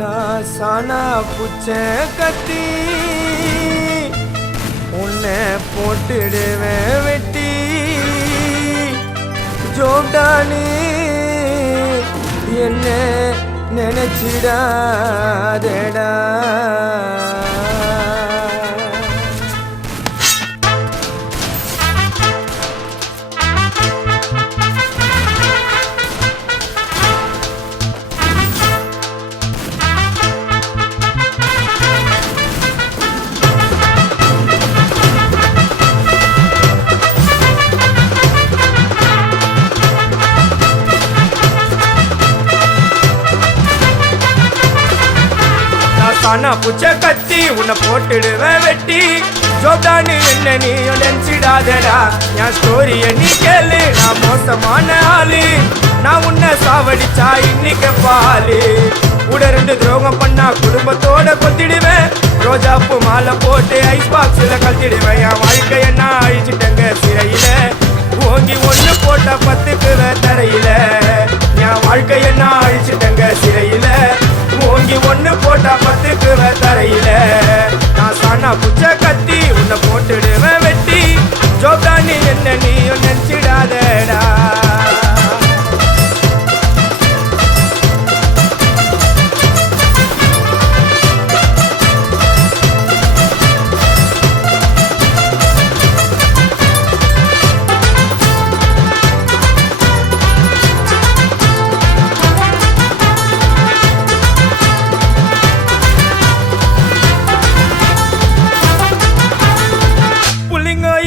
நான் சானா புச்ச கத்தி உன்னை போட்டுடுவேன் வெட்டி ஜோப்டானு என்ன நினைச்சிடாதேடா. சானா புச்ச கத்தி உன்னை போட்டுடுவேன் வெட்டி ஜோப்டானு என்ன நீ நினைச்சிடாதடா. என் ஸ்டோரிய நீ கேளு, நான் மோசமான ஆளு. நான் உன்னை சாவடிச்சா இன்னைக்கு பாலு. கூட 2 துரோகம் பண்ணா குடும்பத்தோட கொத்திடுவேன். ரோஜாப்பு மாலை போட்டு ஐஸ் பாக்ஸ்ல கத்திடுவேன். என் வாழ்க்கைய நான் அழிச்சிட்டேங்க சிறையில. ஓங்கி 1 போட்ட 10க்கு தரையில. என் வாழ்க்கைய நான் அழிச்சிட்டேங்க சிறையில. ஓங்கி 1 போட்டா 10க்கு தரையில. நான் சானா புச்ச கத்தி உன்னை போட்டுடுவேன் வெட்டி ஜோப்டானு என்ன நீ நினைச்சிடாதடா.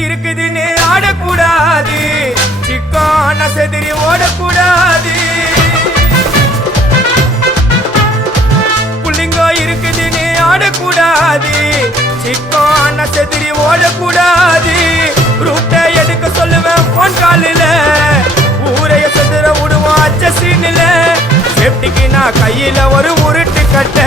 இருக்குதுன்னு ஆடக்கூடாது, சிக்கான செதிரி ஓடக்கூடாது. புள்ளிங்க இருக்குதுன்னு ஆடக்கூடாது, சிக்கான செதிரி ஓடக்கூடாது. ரூட்டை எடுக்க சொல்லுவேன் போன் காலில, ஊரைய செதுற விடுவான் அச்ச சீனில. சேஃப்டிக்கு நான் கையில ஒரு உருட்டு கட்ட,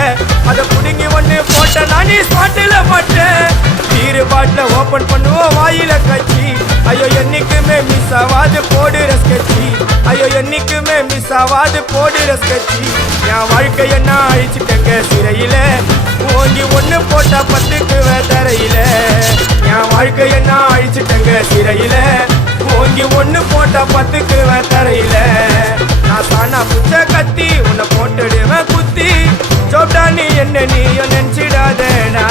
அதை புடுங்கி 1 போட்ட நானே ஸ்பாட்டில மாட்டேன். பீரு பாட்டில ஓபன் பண்ணுவோம் வாயில கட்சி. ஐயோ என்னைக்குமே மிஸ் ஆவாது போடுற ஸ்கெட்சி. ஐயோ என்னைக்குமே மிஸ் ஆவாது போடுற ஸ்கெட்சி. என் வாழ்க்கைய நான் அழிச்சிட்டேங்க சிறையில. ஓங்கி 1 போட்டா 10க்கு தரையில. என் வாழ்க்கைய நான் அழிச்சிட்டேங்க சிறையில. ஓங்கி 1 போட்டா 10க்கு தரையில. நான் சானா புச்ச கத்தி உன்னை போட்டுடுவேன் குத்தி ஜோப்டானு என்ன நீ நினைச்சிடாதேடா.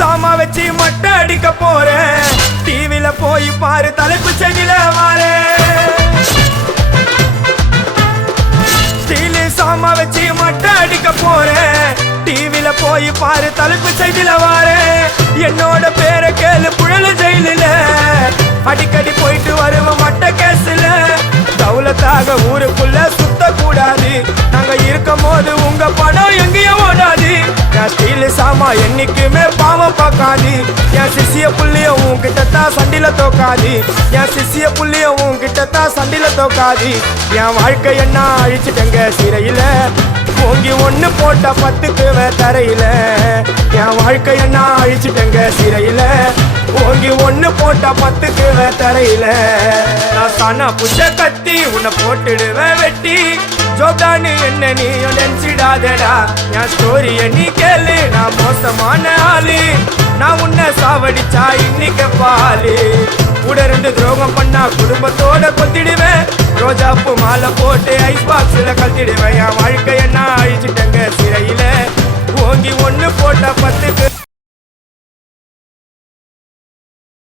சாமா வச்சு மட்டை அடிக்க போறேன். டிவில போய் பாரு தலைப்பு செடியில வாரேன். ஸ்டீலு சாமா வச்சு மட்டை அடிக்க போறேன். டிவில போய் பாரு தலைப்பு செடியில வாரேன். என்னோட பேரை கேளு புழல ஜெயிலில. அடிக்கடி போயிட்டு வருவோம் மட்ட கேஸ்ல. தௌலத்தாக ஊருக்குள்ள சுத்த கூடாது. நாங்க இருக்கும் போது உங்க படம் எங்கேயும் ஓடாது. என் ஸ்டீலு சாமா என்னைக்குமே பாவம் பார்க்காது. என் சிசிய புள்ளிய உன்கிட்டத்தான் சண்டில தோக்காது. என் சிசிய புள்ளிய உன்கிட்டத்தான் சண்டில தோக்காது. என் வாழ்க்கைய நான் அழிச்சிட்டேங்க சிறையில. ஓங்கி 1 போட்டா 10க்கு தரையில. என் வாழ்க்கைய நான் அழிச்சிட்டேங்க சிறையில. ஓங்கி 1 போட்டா 10க்கு தரையில. நான் சானா புச்ச கத்தி உன்னை போட்டுடுவேன் வெட்டி ஜோப்டானு என்ன நீ நினைச்சிடாதடா. என் ஸ்டோரிய நீ கேளு, நான் மோசமான ஆளு. நான் உன்னை சாவடிச்சா இன்னைக்கு பாலு. கூட 2 துரோகம் பண்ணா குடும்பத்தோட கொத்திடுவேன். ரோஜாப்பு மாலை போட்டு ஐஸ் பாக்ஸ்ல கத்திடுவேன். என் வாழ்க்கைய நான் அழிச்சிட்டேங்க சிறையில. ஓங்கி 1 போட்டா 10